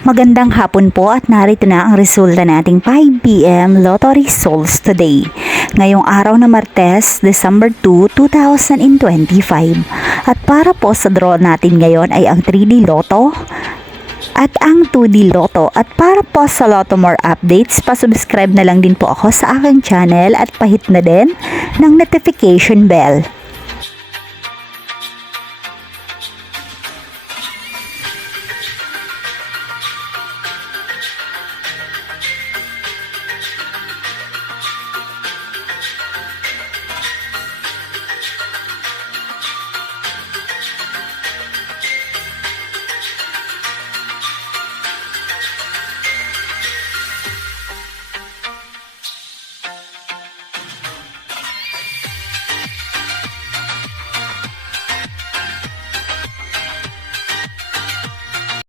Magandang hapon po at narito na ang resulta nating 5 p.m. Lotto Results today. Ngayong araw na Martes, December 2, 2025. At para po sa draw natin ngayon ay ang 3D Lotto at ang 2D Lotto. At para po sa Lotto More updates, pasubscribe na lang din po ako sa aking channel at pahit na din ng notification bell.